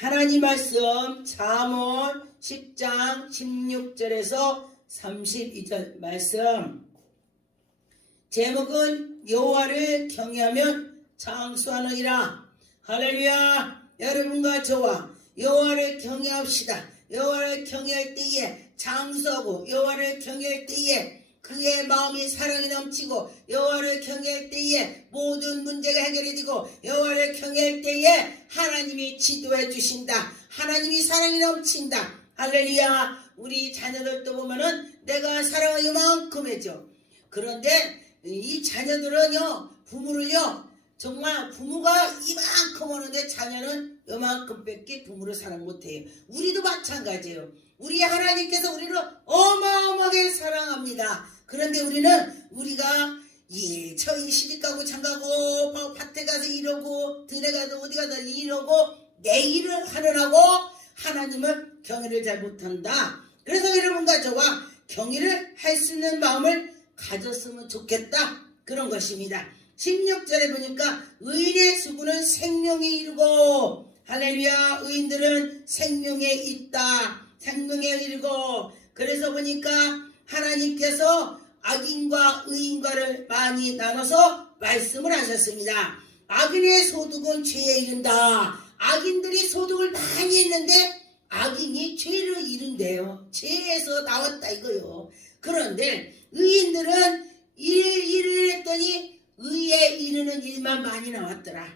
하나님 말씀 잠언 10장 16절에서 32절 말씀. 제목은 여호와를 경외하면 장수하느니라. 할렐루야. 여러분과 저와 여호와를 경외합시다. 여호와를 경외할 때에 장수하고, 여호와를 경외할 때에 그의 마음이 사랑이 넘치고, 여호와를 경외할 때에 모든 문제가 해결이 되고, 여호와를 경외할 때에 하나님이 지도해 주신다. 하나님이 사랑이 넘친다. 할렐루야. 우리 자녀들도 보면은 내가 사랑을 이만큼 해줘. 그런데 이 자녀들은요, 부모를요, 정말 부모가 이만큼 오는데 자녀는 이만큼밖에 부모를 사랑 못해요. 우리도 마찬가지예요. 우리 하나님께서 우리를 어마어마하게 사랑합니다. 그런데 우리가 저희 시집가고 장가고 밭에 가서 이러고 들에 가서 어디 가서 이러고 내 일을 하느라고 하나님을 경외를 잘 못한다. 그래서 여러분과 저와 경외를 할 수 있는 마음을 가졌으면 좋겠다. 그런 것입니다. 16절에 보니까 의인의 수고는 생명에 이르고, 할렐루야. 의인들은 생명에 있다. 생명에 이르고. 그래서 보니까 하나님께서 악인과 의인과를 많이 나눠서 말씀을 하셨습니다. 악인의 소득은 죄에 이른다. 악인들이 소득을 많이 했는데 악인이 죄를 이룬대요. 죄에서 나왔다 이거요. 그런데 의인들은 일을 했더니 의에 이르는 일만 많이 나왔더라.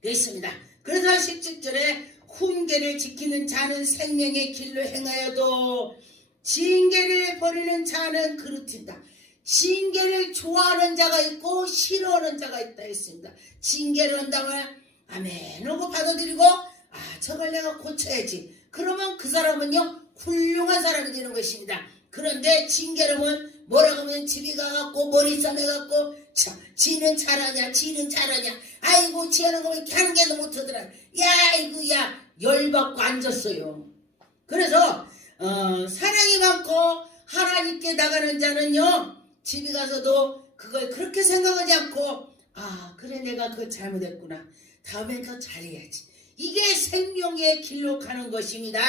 그랬습니다. 그래서 17절에 훈계를 지키는 자는 생명의 길로 행하여도 징계를 버리는 자는 그르친다. 징계를 좋아하는 자가 있고 싫어하는 자가 있다 했습니다. 징계를 한다면 아멘 하고 받아들이고, 저걸 내가 고쳐야지. 그러면 그 사람은요 훌륭한 사람이 되는 것입니다. 그런데 징계를 하면 뭐라고 하면 집에 가갖고 머리 싸매갖고 지는 잘하냐 아이고 지하는 거 이렇게 하는 게도 못하더라. 야 열받고 앉았어요. 그래서 사랑이 많고 하나님께 나가는 자는요 집에 가서도 그걸 그렇게 생각하지 않고, 그래 내가 그걸 잘못했구나, 다음엔 더 잘해야지. 이게 생명의 길로 가는 것입니다.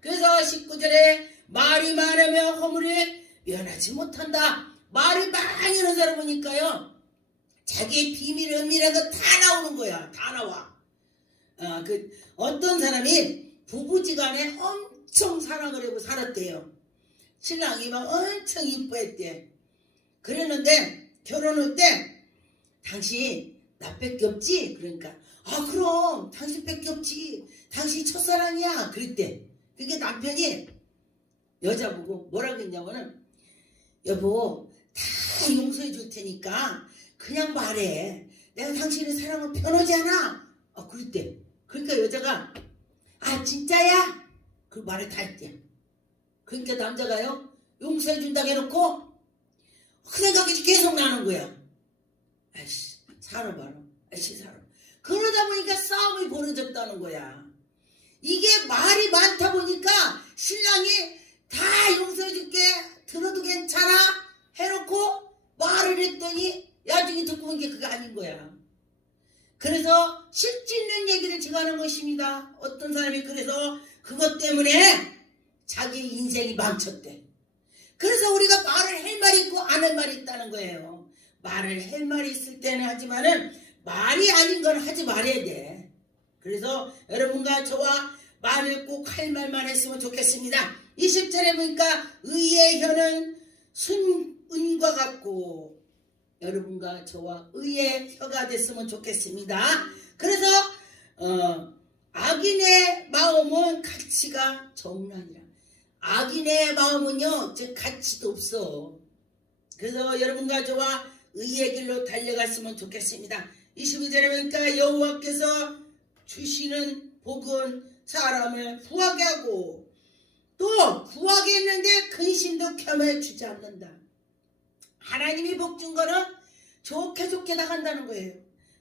그래서 19절에 말이 많으면 허물을 면하지 못한다. 말이 많이 하는 사람 보니까요 자기의 비밀 은밀한 거 다 나오는 거야. 다 나와. 어떤 사람이 부부지간에 엄청 사랑을 하고 살았대요. 신랑이 막 엄청 이뻐했대. 그랬는데 결혼할 때 당신 나밖에 없지? 그러니까 그럼 당신밖에 없지. 당신이 첫사랑이야. 그랬대. 그게 남편이 여자 보고 뭐라고 했냐면은, 여보 다 용서해 줄 테니까 그냥 말해. 내가 당신의 사랑을 편하지 않아. 그랬대. 그러니까 여자가 진짜야? 그 말을 다 했대. 그러니까 남자가요 용서해 준다고 해놓고 그 생각이 계속 나는 거야. 아이씨 살아봐라. 아이씨 살아. 그러다 보니까 싸움이 벌어졌다는 거야. 이게 말이 많다 보니까 신랑이 다 용서해줄게, 들어도 괜찮아 해놓고 말을 했더니 나중에 듣고 본 게 그게 아닌 거야. 그래서 실제 있는 얘기를 제가 하는 것입니다. 어떤 사람이 그래서 그것 때문에 자기 인생이 망쳤대. 그래서 우리가 말을 할 말이 있고 안 할 말이 있다는 거예요. 말을 할 말이 있을 때는 하지만은 말이 아닌 건 하지 말아야 돼. 그래서 여러분과 저와 말을 꼭 할 말만 했으면 좋겠습니다. 20절에 보니까 의의 혀는 순은과 같고, 여러분과 저와 의의 혀가 됐으면 좋겠습니다. 그래서 악인의 마음은 가치가 정란이라. 악인의 마음은요 즉 가치도 없어. 그래서 여러분과 저와 의의 길로 달려갔으면 좋겠습니다. 22절에 보니까 여호와께서 주시는 복은 사람을 부하게 하고, 또 부하게 했는데 근심도 겸해 주지 않는다. 하나님이 복 준 거는 좋게 나간다는 거예요.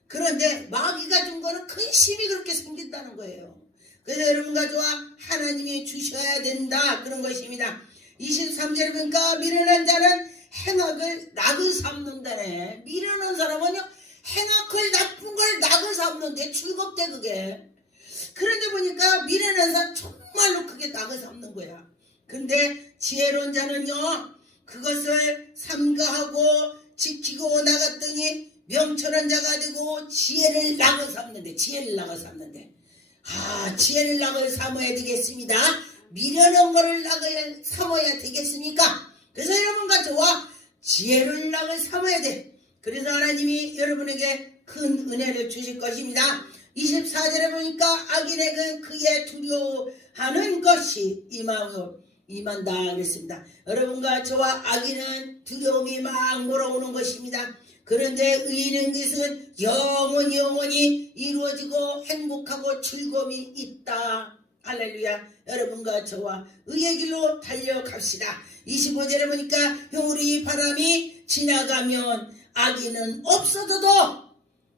그런데 마귀가 준 거는 근심이 그렇게 생긴다는 거예요. 그래서 여러분과 저와 하나님이 주셔야 된다. 그런 것입니다. 23절에 보니까 미련한 자는 행악을 낙을 삼는다네. 미련한 사람은요 행악을 나쁜 걸 낙을 삼는데 즐겁대 그게. 그런데 보니까 미련한 지혜는 사 정말로 크게 낙을 삼는 거야. 근데 지혜로운 자는요, 그것을 삼가하고 지키고 나갔더니 명철한 자가 되고 지혜를 낙을 삼는데, 지혜를 낙을 삼아야 되겠습니다. 미련한 거를 낙을 삼아야 되겠습니까? 그래서 여러분과 저와 지혜를 낙을 삼아야 돼. 그래서 하나님이 여러분에게 큰 은혜를 주실 것입니다. 24절에 보니까 악인에게 그의 두려워하는 것이 임한다 그랬습니다. 여러분과 저와 악인은 두려움이 막 몰아오는 것입니다. 그런데 의인은 것은 영원히 이루어지고 행복하고 즐거움이 있다. 할렐루야. 여러분과 저와 의의 길로 달려갑시다. 25절에 보니까 우리 바람이 지나가면 악인은 없어져도,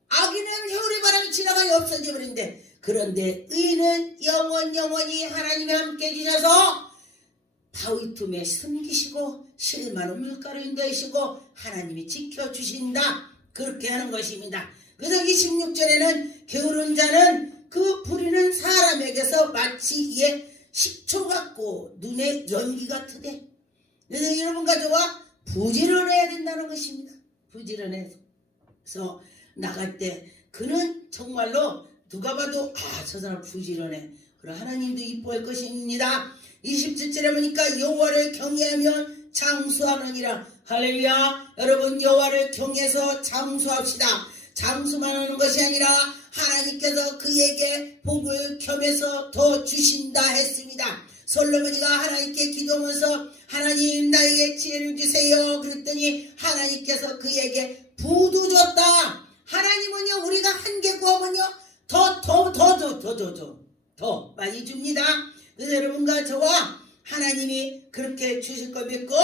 악인은 회오리 바람이 지나가면 없어져 버린대. 그런데 의인은 영원히 하나님이 함께 해주셔서 바위 틈에 숨기시고 실마로 물가로 인도하시고 하나님이 지켜주신다. 그렇게 하는 것입니다. 그래서 26절에는 게으른 자는 그 부리는 사람에게서 마치 이에 식초 같고 눈에 연기 같으되. 그래서 여러분과 저와 부지런해야 된다는 것입니다. 부지런해서 나갈 때 그는 정말로 누가 봐도 저 사람 부지런해. 그럼 하나님도 이뻐할 것입니다. 27절에 보니까 여호와를 경외하면 장수하느니라. 할렐루야. 여러분, 여호와를 경외해서 장수합시다. 장수만 하는 것이 아니라 하나님께서 그에게 복을 겸해서 더 주신다 했습니다. 솔로몬이가 하나님께 기도하면서 하나님 나에게 지혜를 주세요 그랬더니 하나님께서 그에게 부도 줬다. 하나님은요, 우리가 한 개 구하면요 더 많이 줍니다. 그래서 여러분과 저와 하나님이 그렇게 주실 걸 믿고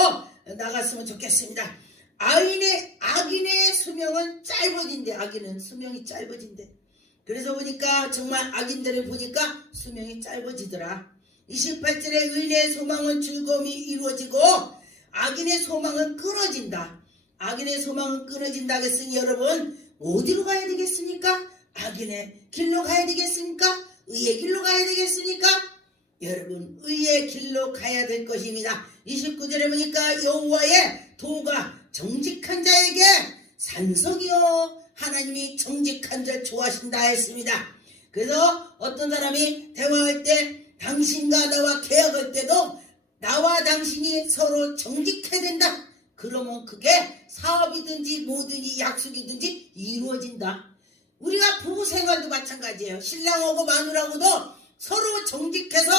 나갔으면 좋겠습니다. 악인의 수명은 짧아진대. 악인은 수명이 짧아진대. 그래서 보니까 정말 악인들을 보니까 수명이 짧아지더라. 28절에 의인의 소망은 즐거움이 이루어지고 악인의 소망은 끊어진다. 악인의 소망은 끊어진다 했으니 여러분 어디로 가야 되겠습니까? 악인의 길로 가야 되겠습니까? 의의 길로 가야 되겠습니까? 여러분 의의 길로 가야 될 것입니다. 29절에 보니까 여호와의 도가 정직한 자에게 산성이요 하나님이 정직한 자를 좋아하신다 했습니다. 그래서 어떤 사람이 대화할 때 당신과 나와 계약할 때도 나와 당신이 서로 정직해야 된다. 그러면 그게 사업이든지 뭐든지 약속이든지 이루어진다. 우리가 부부 생활도 마찬가지예요. 신랑하고 마누라하고도 서로 정직해서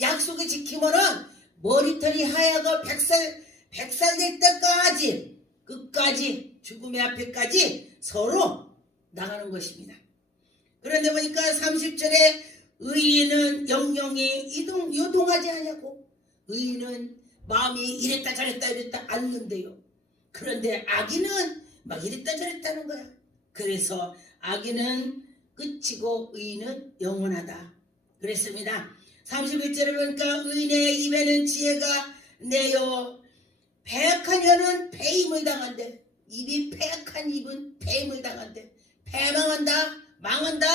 약속을 지키면은 머리털이 하얗고 100살 될 때까지 끝까지 죽음의 앞에까지 서로 나가는 것입니다. 그런데 보니까 30절에 의인은 영영이 요동하지 않냐고. 의인은 마음이 이랬다 저랬다 않는데요. 그런데 악인은 막 이랬다 저랬다 하는 거야. 그래서 악인은 끝이고 의인은 영원하다 그랬습니다. 31절에 보니까 의인의 입에는 지혜가 내요 패악한 혀는 배임을 당한대. 입이 패악한 입은 배임을 당한대. 패망한다 망한다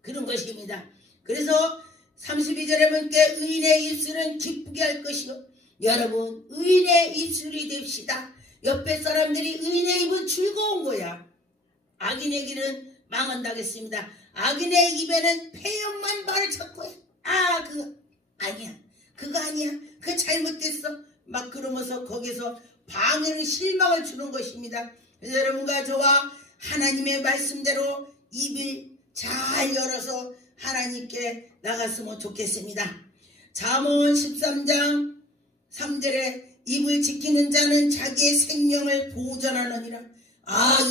그런 것입니다. 그래서 32절에 보니까 의인의 입술은 기쁘게 할 것이요. 여러분 의인의 입술이 됩시다. 옆에 사람들이 의인의 입은 즐거운 거야. 악인의 길은 망한다겠습니다. 악인의 입에는 폐역만 말을 찾고 해. 그거 아니야. 그거 아니야. 그거 잘못됐어. 막 그러면서 거기서 방해를 실망을 주는 것입니다. 그래서 여러분과 저와 하나님의 말씀대로 입을 잘 열어서 하나님께 나갔으면 좋겠습니다. 잠언 13장 3절에 입을 지키는 자는 자기의 생명을 보존하느니라.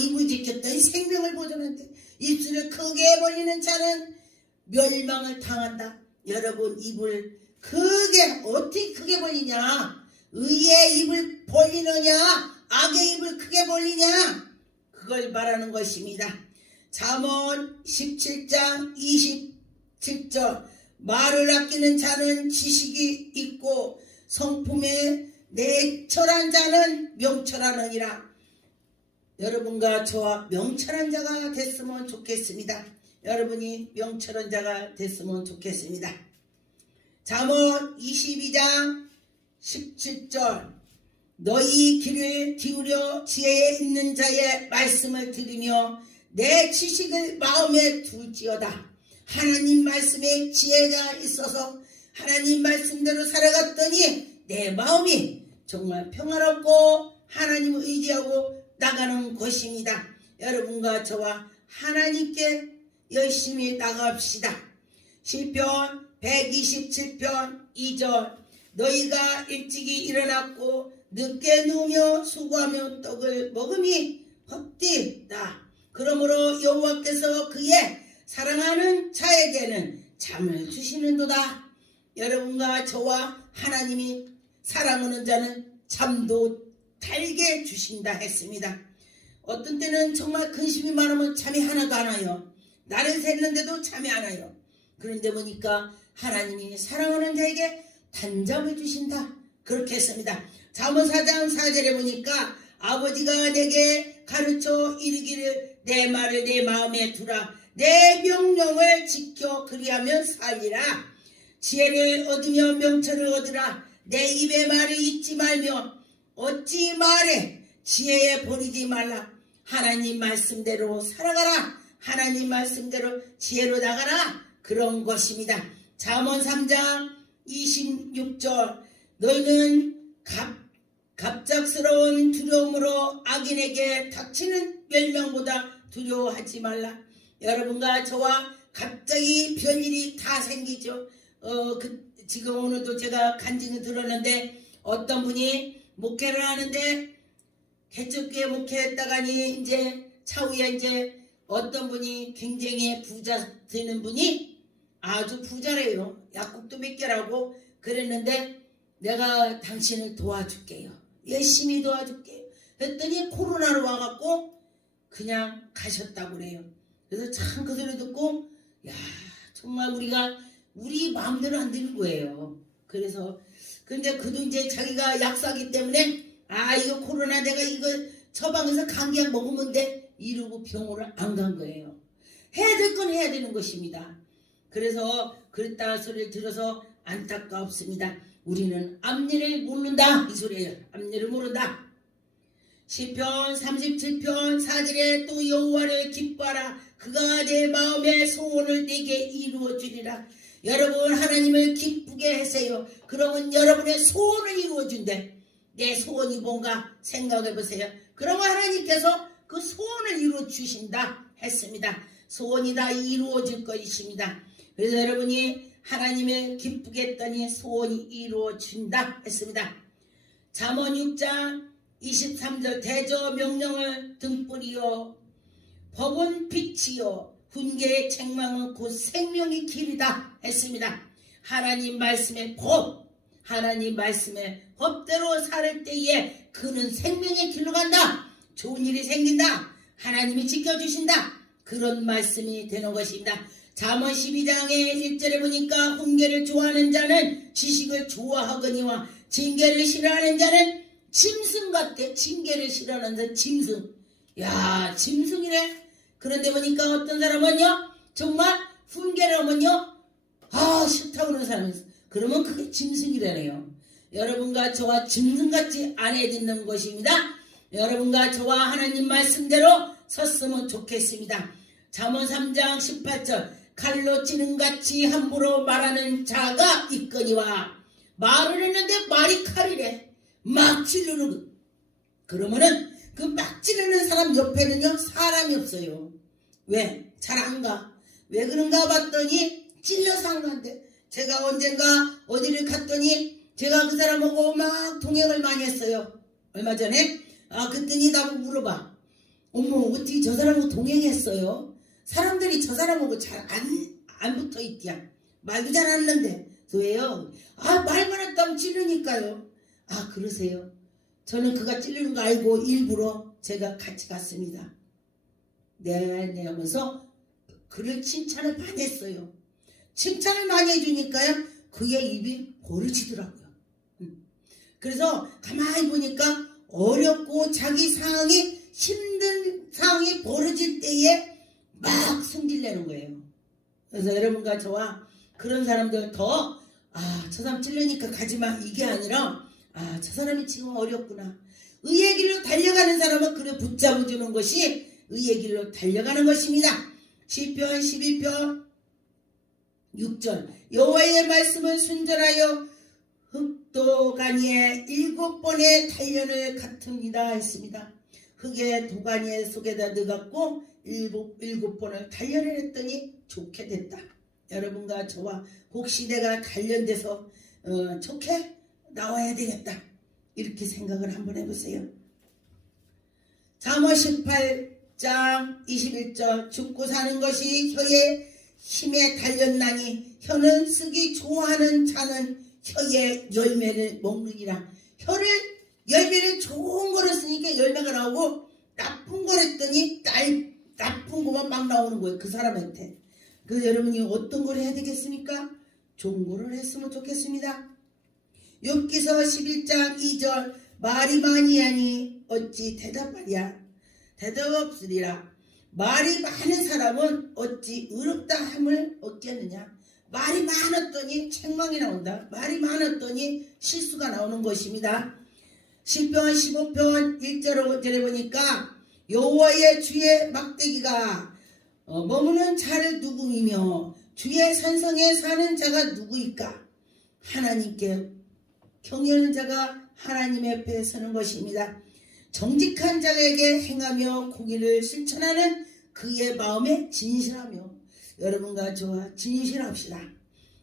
입을 지켰더니 생명을 보존한대. 입술을 크게 벌리는 자는 멸망을 당한다. 여러분 입을 어떻게 크게 벌리냐? 의의 입을 벌리느냐? 악의 입을 크게 벌리냐? 그걸 말하는 것입니다. 잠언 17장 27절 말을 아끼는 자는 지식이 있고 성품에 내철한 자는 명철하느니라. 여러분과 저와 명철한 자가 됐으면 좋겠습니다. 여러분이 명철한 자가 됐으면 좋겠습니다. 잠언 22장 17절 너희 귀를 기울여 지혜에 있는 자의 말씀을 들으며 내 지식을 마음에 둘지어다. 하나님 말씀에 지혜가 있어서 하나님 말씀대로 살아갔더니 내 마음이 정말 평화롭고 하나님을 의지하고 나가는 것입니다. 여러분과 저와 하나님께 열심히 나갑시다. 시편 127편 2절 너희가 일찍이 일어났고 늦게 누우며 수고하며 떡을 먹음이 헛되다. 그러므로 여호와께서 그의 사랑하는 자에게는 잠을 주시는도다. 여러분과 저와 하나님이 사랑하는 자는 잠도 달게 주신다 했습니다. 어떤 때는 정말 근심이 많으면 잠이 하나도 안 와요. 날을 샜는데도 잠이 안 와요. 그런데 보니까 하나님이 사랑하는 자에게 단잠을 주신다. 그렇게 했습니다. 잠언 4장 4절에 보니까 아버지가 내게 가르쳐 이르기를 내 말을 내 마음에 두라. 내 명령을 지켜 그리하면 살리라. 지혜를 얻으며 명철을 얻으라. 내 입의 말을 잊지 말며 어찌 말해 지혜에 버리지 말라. 하나님 말씀대로 살아가라. 하나님 말씀대로 지혜로 나가라. 그런 것입니다. 잠언 3장 26절 너희는 갑작스러운 두려움으로 악인에게 닥치는 멸망보다 두려워하지 말라. 여러분과 저와 갑자기 별일이 다 생기죠. 지금 오늘도 제가 간증을 들었는데 어떤 분이 목회를 하는데 개척교회 목회했다가니 이제 차후에 이제 어떤 분이 굉장히 부자 되는 분이 아주 부자래요. 약국도 몇 개라고 그랬는데 내가 당신을 도와줄게요. 열심히 도와줄게요. 했더니 코로나로 와갖고 그냥 가셨다고 그래요. 그래서 참 그 소리 듣고 야 정말 우리 마음대로 안 되는 거예요. 그래서 근데 그도 이제 자기가 약사기 때문에 이거 코로나 내가 이거 처방해서 감기약 먹으면 돼 이러고 병원을 안 간 거예요. 해야 될 건 해야 되는 것입니다. 그래서 그랬다 소리를 들어서 안타깝습니다. 우리는 앞일을 모른다 이 소리예요. 앞일을 모른다. 시편 37편 4절에 또 여호와를 기뻐하라. 그가 내 마음의 소원을 내게 이루어주리라. 여러분 하나님을 기쁘게 하세요. 그러면 여러분의 소원을 이루어준대. 내 소원이 뭔가 생각해 보세요. 그러면 하나님께서 그 소원을 이루어주신다 했습니다. 소원이 다 이루어질 것입니다. 그래서 여러분이 하나님을 기쁘게 했더니 소원이 이루어진다 했습니다. 잠언 6장 23절 대저 명령을 등불이요 법은 빛이요 훈계의 책망은 곧 생명의 길이다 했습니다. 하나님 말씀의 법, 하나님 말씀의 법대로 살 때에 그는 생명의 길로 간다. 좋은 일이 생긴다. 하나님이 지켜주신다. 그런 말씀이 되는 것입니다. 잠언 12장의 1절에 보니까 훈계를 좋아하는 자는 지식을 좋아하거니와 징계를 싫어하는 자는 짐승 같대. 징계를 싫어하는 자는 짐승. 야 짐승이래. 그런데 보니까 어떤 사람은요 정말 훈계를 하면요 싫다고 그러는 사람이 있어. 그러면 그게 짐승이라네요. 여러분과 저와 짐승같이 안 해야 되는 것입니다. 여러분과 저와 하나님 말씀대로 섰으면 좋겠습니다. 잠언 3장 18절 칼로 찌는같이 함부로 말하는 자가 있거니와 말을 했는데 말이 칼이래. 막 찌르는 거. 그러면은 그 막 찌르는 사람 옆에는요 사람이 없어요. 왜? 잘 안 가. 왜 그런가 봤더니 찔려서 안 간대. 제가 언젠가 어디를 갔더니 제가 그 사람하고 막 동행을 많이 했어요. 얼마 전에 그랬더니 나보고 물어봐. 어머 어떻게 저 사람하고 동행했어요? 사람들이 저 사람하고 잘 안 붙어 있디야. 말도 잘 안 하는데. 왜요? 말만 했다면 찌르니까요. 그러세요? 저는 그가 찔리는 거 알고 일부러 제가 같이 갔습니다. 네 하면서 그를 칭찬을 많이 했어요. 칭찬을 많이 해주니까요 그의 입이 벌어지더라고요. 그래서 가만히 보니까 어렵고 자기 상황이 힘든 상황이 벌어질 때에 막 승질내는 거예요. 그래서 여러분과 저와 그런 사람들 더 저 사람 찔르니까 가지마 이게 아니라 저 사람이 지금 어렵구나. 의의 길로 달려가는 사람은 그를 붙잡아주는 것이 의의 길로 달려가는 것입니다. 시편 12편 6절 여호와의 말씀을 순전하여 흙도가니에 7번의 단련을 같습니다 했습니다. 흙의 도가니에 속에다 넣어갖고 7번을 단련을 했더니 좋게 됐다. 여러분과 저와 혹시 내가 단련돼서 좋게 나와야 되겠다 이렇게 생각을 한번 해보세요. 잠언 18장 21절 죽고 사는 것이 혀의 힘에 달렸나니 혀는 쓰기 좋아하는 자는 혀의 열매를 먹느니라. 혀를 열매를 좋은 거를 쓰니까 열매가 나오고 나쁜 걸 했더니 나쁜 거만 막 나오는 거예요. 그 사람한테. 그래서 여러분이 어떤 걸 해야 되겠습니까? 좋은 거를 했으면 좋겠습니다. 욥기서 11장 2절 말이 많이 하니 어찌 대답하랴. 대답 없으리라. 말이 많은 사람은 어찌 의롭다 함을 얻겠느냐. 말이 많았더니 책망이 나온다. 말이 많았더니 실수가 나오는 것입니다. 시편 15편 1절 5절에 보니까 여호와의 주의 막대기가 머무는 자를 누구이며 주의 산성에 사는 자가 누구일까. 하나님께 경외하는 자가 하나님 앞에 서는 것입니다. 정직한 자에게 행하며 공의를 실천하는 그의 마음에 진실하며 여러분과 저와 진실합시다.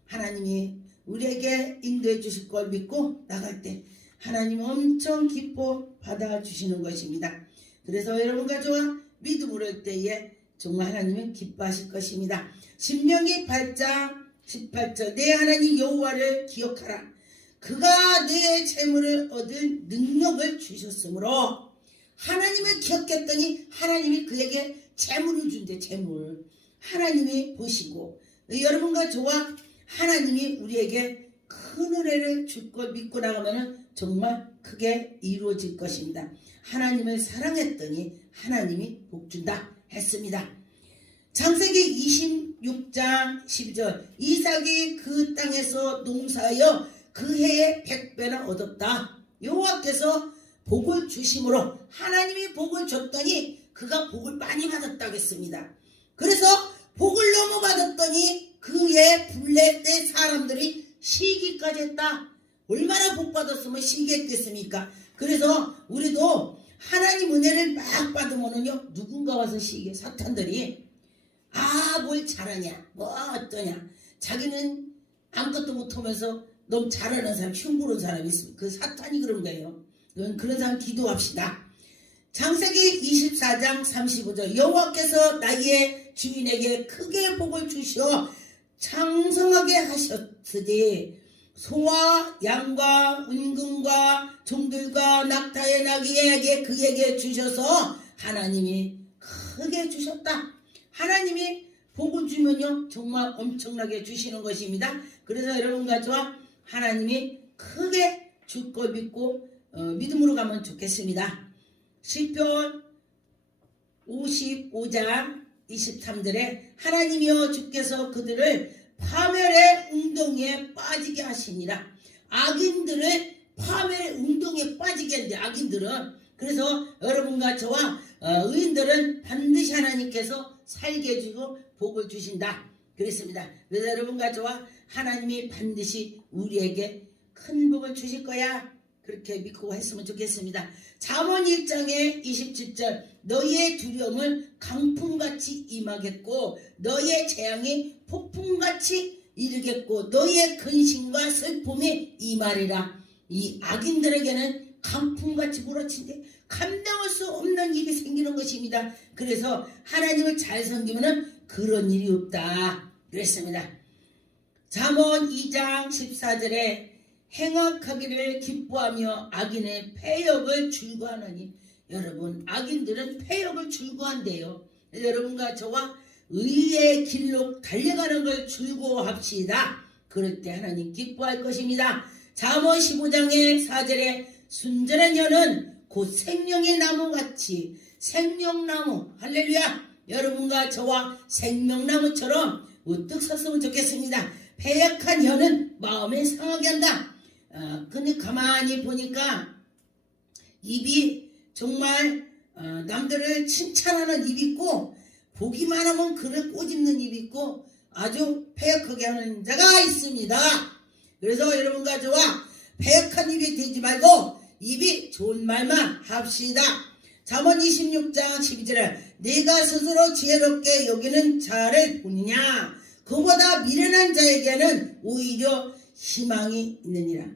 하나님이 우리에게 인도해 주실 걸 믿고 나갈 때 하나님 엄청 기뻐 받아주시는 것입니다. 그래서 여러분과 저와 믿음으로 할 때에 정말 하나님은 기뻐하실 것입니다. 신명기 8장 18절 내 하나님 여호와를 기억하라. 그가 내 재물을 얻을 능력을 주셨으므로 하나님을 기억했더니 하나님이 그에게 재물을 준대. 재물. 하나님이 보시고 여러분과 저와 하나님이 우리에게 큰 은혜를 줄 걸 믿고 나가면 정말 크게 이루어질 것입니다. 하나님을 사랑했더니 하나님이 복준다 했습니다. 창세기 26장 12절 이삭이 그 땅에서 농사하여 그 해에 100배나 얻었다. 여호와께서 복을 주심으로 하나님이 복을 줬더니 그가 복을 많이 받았다고 했습니다. 그래서 복을 너무 받았더니 그의 블레 때 사람들이 시기까지 했다. 얼마나 복 받았으면 시기했겠습니까? 그래서 우리도 하나님 은혜를 막 받으면은요 누군가 와서 시기해. 사탄들이 뭘 잘하냐 뭐 어떠냐 자기는 아무것도 못하면서 너무 잘하는 사람 흉부른 사람이 있으면 그 사탄이 그런 거예요. 그런 사람 기도합시다. 창세기 24장 35절 여호와께서 나의 주인에게 크게 복을 주시어 창성하게 하셨으니 소와 양과 은금과 종들과 낙타의 나귀에게 그에게 주셔서 하나님이 크게 주셨다. 하나님이 복을 주면요 정말 엄청나게 주시는 것입니다. 그래서 여러분과 저와 하나님이 크게 줄 걸 믿고 믿음으로 가면 좋겠습니다. 시편 55장 23절에 하나님이여 주께서 그들을 파멸의 웅덩이에 빠지게 하시니라. 악인들을 파멸의 웅덩이에 빠지게 하는데 악인들은 그래서 여러분과 저와 의인들은 반드시 하나님께서 살게 해주고 복을 주신다 그랬습니다. 그래서 여러분과 저와 하나님이 반드시 우리에게 큰 복을 주실 거야 그렇게 믿고 했으면 좋겠습니다. 잠언 1장의 27절 너희의 두려움은 강풍같이 임하겠고 너희의 재앙이 폭풍같이 이르겠고 너희의 근심과 슬픔이 임하리라. 이 악인들에게는 강풍같이 몰아친데 감당할 수 없는 일이 생기는 것입니다. 그래서 하나님을 잘 섬기면 그런 일이 없다 그랬습니다. 잠언 2장 14절에 행악하기를 기뻐하며 악인의 패역을 줄구하나니 여러분 악인들은 패역을 줄구한대요. 여러분과 저와 의의 길로 달려가는 걸 줄구합시다. 그럴 때 하나님 기뻐할 것입니다. 잠언 15장의 4절에 순전한 혀는 곧 생명의 나무같이 생명나무 할렐루야 여러분과 저와 생명나무처럼 우뚝 섰으면 좋겠습니다. 패역한 혀는 마음 마음에 상하게 한다. 근데 가만히 보니까 입이 정말 남들을 칭찬하는 입이 있고 보기만 하면 그를 꼬집는 입이 있고 아주 패역하게 하는 자가 있습니다. 그래서 여러분과 저와 패역한 입이 되지 말고 입이 좋은 말만 합시다. 잠언 26장 12절에 네가 스스로 지혜롭게 여기는 자를 보느냐 그보다 미련한 자에게는 오히려 희망이 있느니라.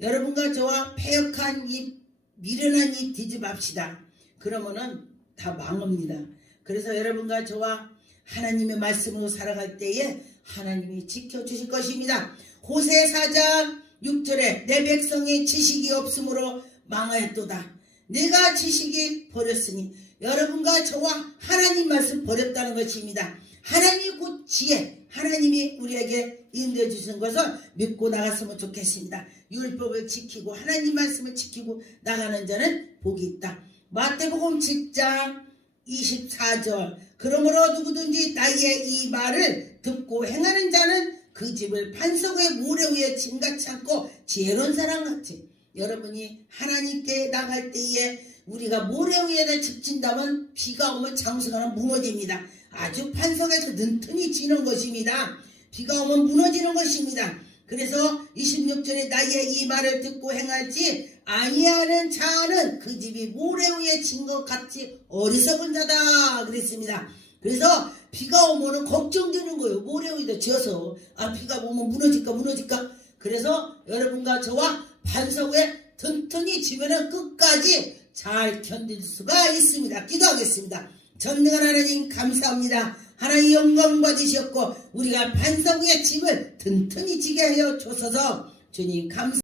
여러분과 저와 패역한 입 미련한 입 되지 맙시다. 그러면은 다 망합니다. 그래서 여러분과 저와 하나님의 말씀으로 살아갈 때에 하나님이 지켜주실 것입니다. 호세 4장 6절에 내 백성이 지식이 없으므로 망하였도다. 내가 지식이 버렸으니 여러분과 저와 하나님 말씀 버렸다는 것입니다. 하나님이 곧 지혜, 하나님이 우리에게 인도해 주시는 것을 믿고 나갔으면 좋겠습니다. 율법을 지키고 하나님 말씀을 지키고 나가는 자는 복이 있다. 마태복음 7장 24절 그러므로 누구든지 나의 이 말을 듣고 행하는 자는 그 집을 반석 위에 모래 위에 짐같이 않고 지혜로운 사람 같이 여러분이 하나님께 나갈 때에 우리가 모래 위에다 집 진다면 비가 오면 장수가 무너집니다. 아주 반석에서 능튼히 지는 것입니다. 비가 오면 무너지는 것입니다. 그래서 26절에 나의 이 말을 듣고 행하지 아니하는 자는 그 집이 모래 위에 진 것 같이 어리석은 자다 그랬습니다. 그래서 비가 오면은 걱정되는 거예요. 모래 위에다 지어서 비가 오면 무너질까. 그래서 여러분과 저와 반석 위에 튼튼히 지면은 끝까지 잘 견딜 수가 있습니다. 기도하겠습니다. 전능한 하나님 감사합니다. 하나님 영광 받으셨고 우리가 반석 위에 집을 튼튼히 지게 하여 주소서. 주님 감사합니다.